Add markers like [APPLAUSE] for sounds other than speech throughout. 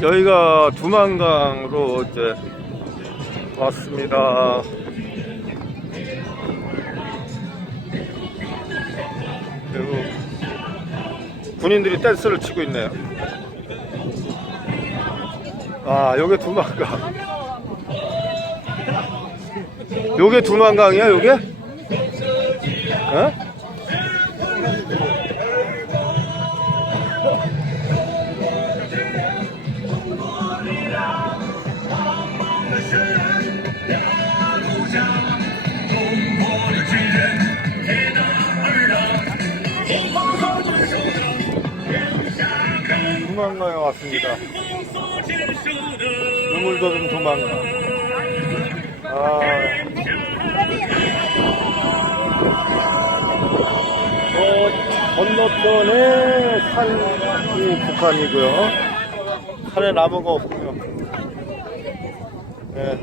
여기가 두만강으로 이제 왔습니다. 그리고 군인들이 댄스를 치고 있네요. 아, 요게 두만강. 요게 두만강이야, 요게? 어? 두만강에 왔습니다. 눈물 젖은 두만강. 아. 어, 건너편에 산이 북한이고요. 산에 나무가 없고요. 네.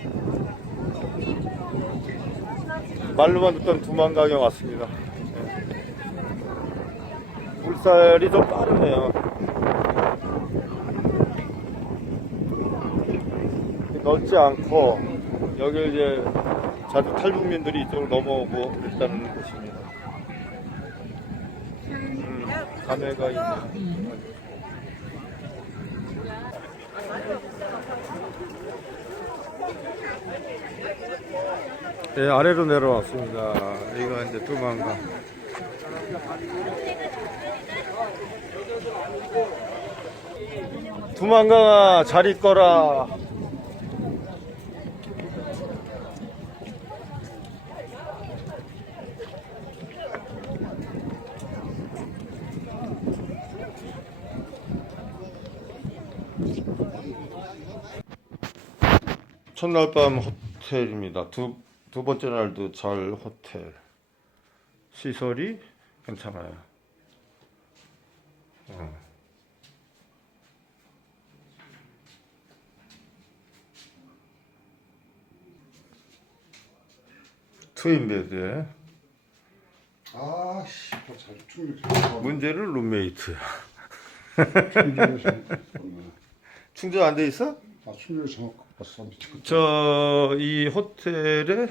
말로만 듣던 두만강에 왔습니다. 네. 물살이 좀 빠르네요. 넓지 않고 여기 이제 자주 탈북민들이 이쪽으로 넘어오고 그랬다는 곳입니다. 음, 감회가 있네. 네, 아래로 내려왔습니다. 여기가 이제 두만강. 두만강아, 잘 있거라. 첫날 밤 호텔입니다. 두, 두 번째 날도 잘 호텔. 시설이 괜찮아요. 어. 트윈 베드에 아씨, 잘 충분히 문제는 룸메이트. [LAUGHS] 충전 안돼 있어? 아 충분히 정확. 저 이 호텔의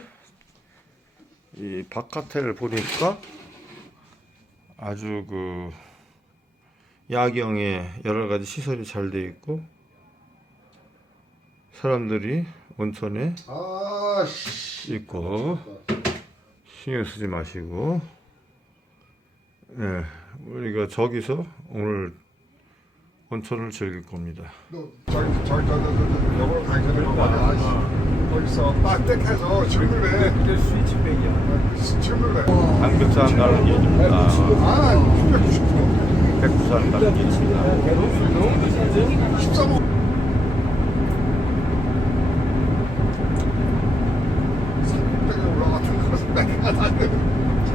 이 바깥을 보니까 아주 그 야경에 여러 가지 시설이 잘 돼 있고 사람들이 온천에 아씨, 있고 신경 쓰지 마시고. 예 우리가 저기서 오늘 온천을 즐길 겁니다. 너 저기 저기 저기 저기 영어로 강의하는 거 맞아? 아씨, 거기서 빡뜩해서 질문해. 스위치백이야. 질문해. 강백산 가는 길입니다. 아, 990도. 백두산 가는 길입니다. 13호. 산꼭대기 올라갔던 것은 내가 나는 참.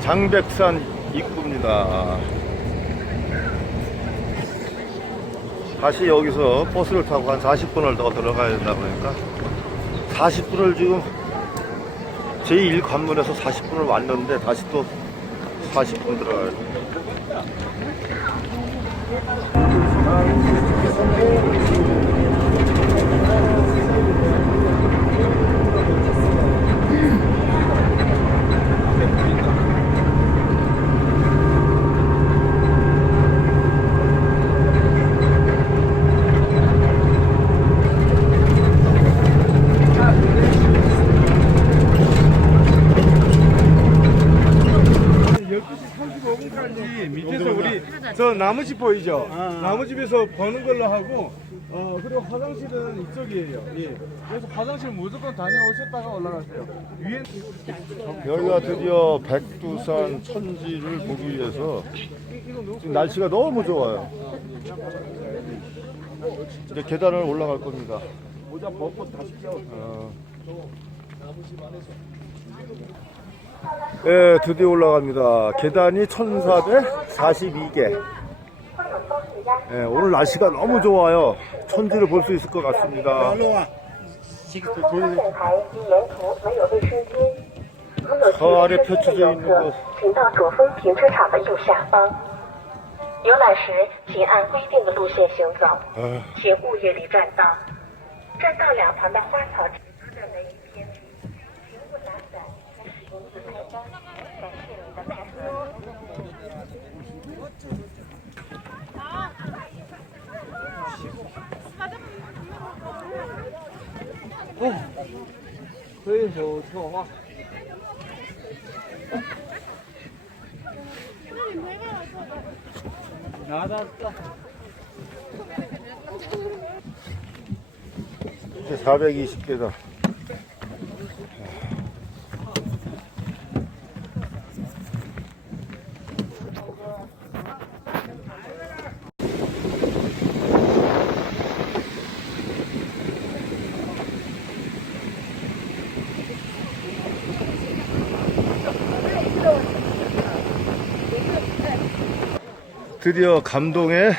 장백산 입구입니다. 다시 여기서 버스를 타고 한 40분을 더 들어가야 된다 보니까 40분을 지금 제1 관문에서 40분을 왔는데 다시 또 40분 들어가야 돼. 밑에서 우리 저 나무집 보이죠? 나무집에서 버는 걸로 하고 어 그리고 화장실은 이쪽이에요. 예. 그래서 화장실 무조건 다녀오셨다가 올라가세요. 위에 여기가 드디어 백두산 천지를 보기 위해서 지금 날씨가 너무 좋아요. 이제 계단을 올라갈 겁니다. 모자 벗고 다시 껴. 어. 예, 드디어 올라갑니다. 계단이 1442개. 예, 오늘 날씨가 너무 좋아요. 천지를 볼 수 있을 것 같습니다. 저 아래 펼쳐져 있는 곳. 请到左峰停车场的右下方。游览时，请按规定的路线行走， 아, 请勿越离栈道。栈道两旁的花草植被围一片，请勿打伞和使用自 이제 420개다. 드디어 감동의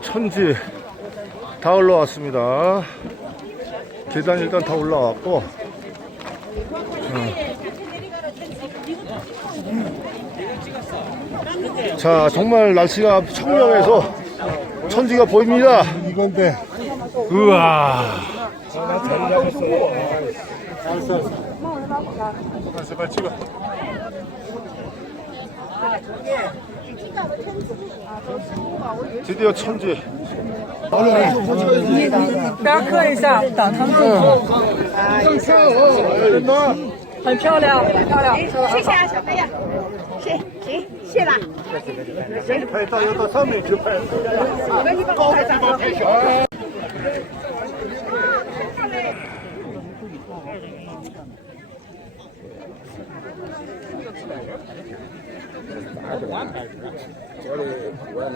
천지 다 올라왔습니다. 계단 일단 다 올라왔고 어. 자 정말 날씨가 청명해서 천지가 보입니다 이건데. 우와 제발 찍어. 드디어 천지 大家看一下，等他们很漂亮，很漂亮。谢谢啊，小飞呀，谢行，谢了。拍照要到上面去拍 我的国人，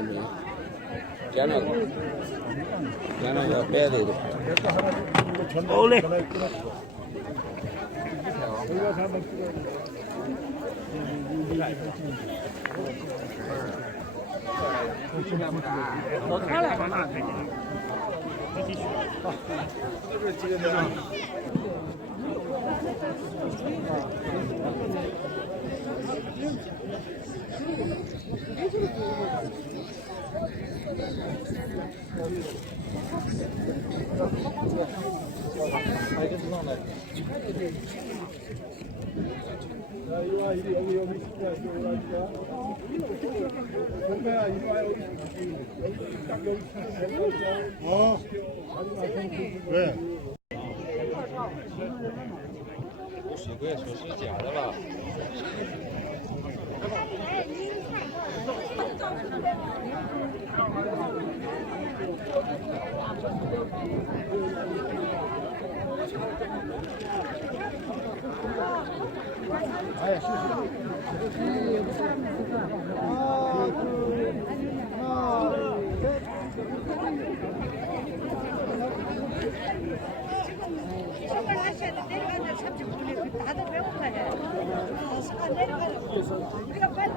点那个，点那个白的都。嘞。我看了，好，拍照。 왜? 我也说是假的吧？哎，是是，是啊，这啊，这。 배고파요. 시간 내려가자. 우리가 빨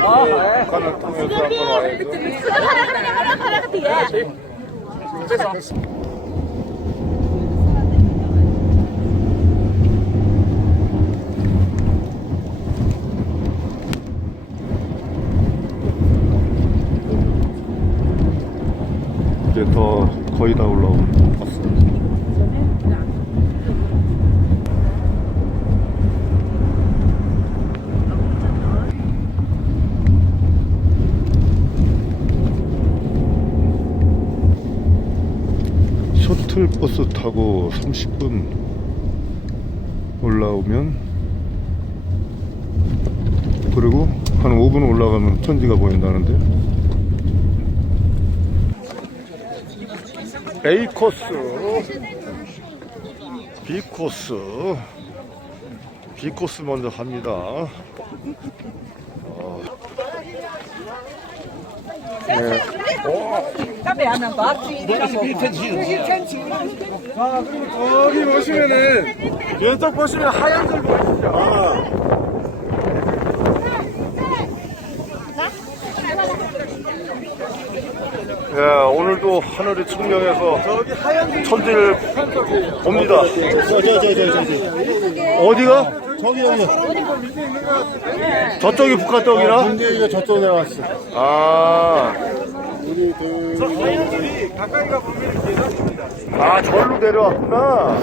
好，好嘞，好了，通了，通了，通了，通了，通了， 셔틀 버스 타고 30분 올라오면 그리고 한 5분 올라가면 천지가 보인다는데 A 코스, B 코스, B 코스 먼저 갑니다. 어. 네. 아 그리고 저기 보시면은 왼쪽 보시면 하얀색 보이시죠? 예, 오늘도 하늘이 청명해서 저기 하얀색 천지를 봅니다. 어디가? 저기 여기 저쪽이 북한 떡이라? 문재기가 저쪽 내려왔어. 아, 우리 그저 하얀색이 가까이 가보면 계단입니다 아, 절로 내려왔구나.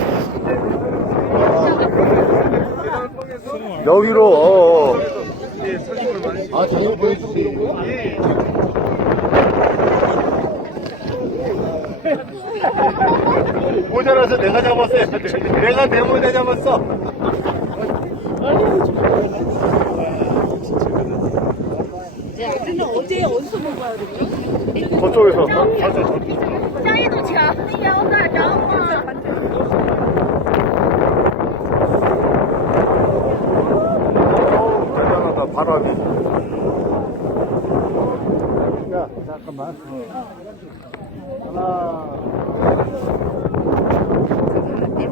여기로, 어, 어. 아 저기 보여주세요. 모자라서 내가 잡았어요. 내가 내 모자 잡았어. 저쪽에서 살짝 张一堵墙，那腰那张吗？ 어우, 대단하다, 바람이. 야, 잠깐만. 네,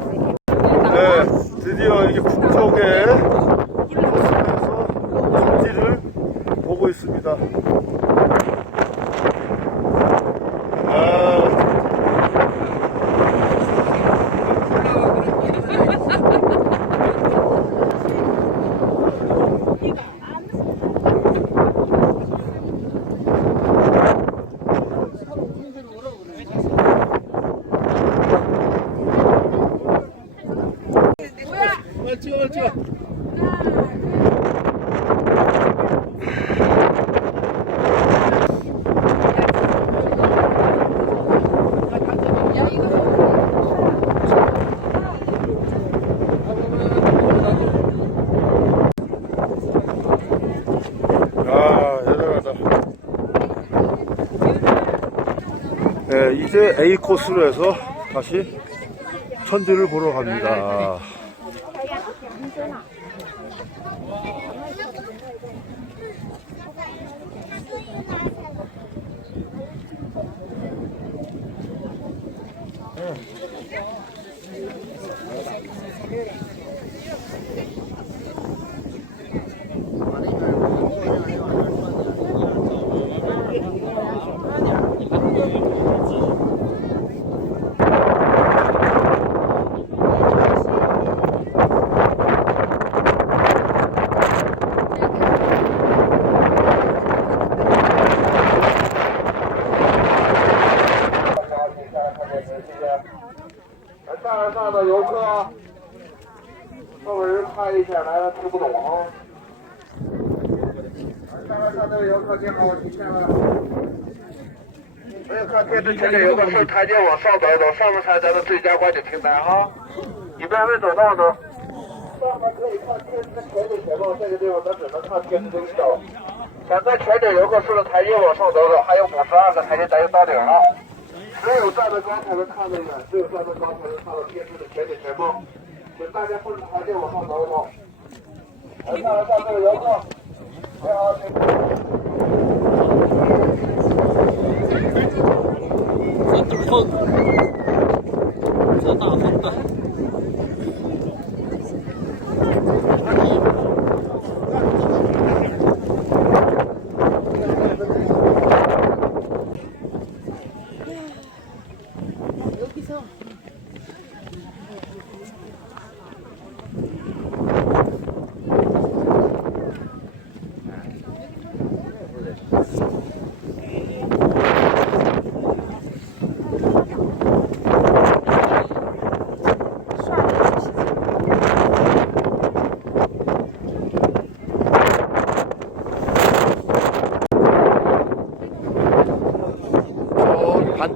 이제 A 코스로 해서 다시 천지를 보러 갑니다. 电视前面有个后台阶往上走走，上面才咱的最佳观景平台啊！你们还没走到呢。上面可以看天之全景全貌，这个地方咱只能看天之东晓。想在全景游客顺着台阶往上走走，还有五十二个台阶咱就到顶了。只有站得高才能看得远只有站得高才能看到天视的全景全貌请大家不能拍电往上走一走来看一下这个游客你好请这大风这大风的。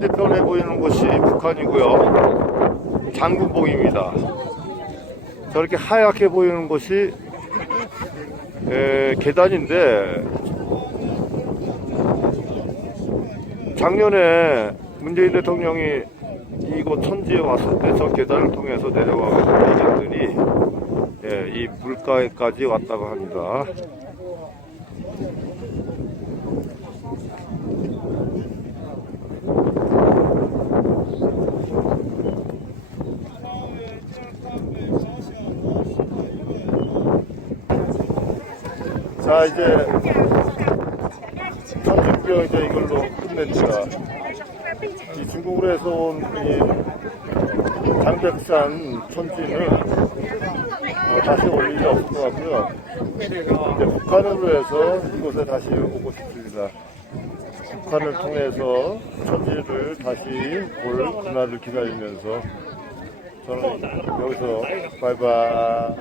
반대편에 보이는 곳이 북한이고요. 장군봉입니다. 저렇게 하얗게 보이는 곳이 에, 계단인데 작년에 문재인 대통령이 이곳 천지에 왔을 때 저 계단을 통해서 내려와가지고 얘기했더니 예, 이 물가에까지 왔다고 합니다. 자 이제 천진교 이제 이걸로 끝냅니다. 이 중국으로 해서 온이 장백산 천지는 어, 다시 올 일이 없을 것 같고요. 이제 북한으로 해서 이곳에 다시 오고 싶습니다. 북한을 통해서 천지를 다시 볼 그날을 기다리면서 저는 여기서 바이바이.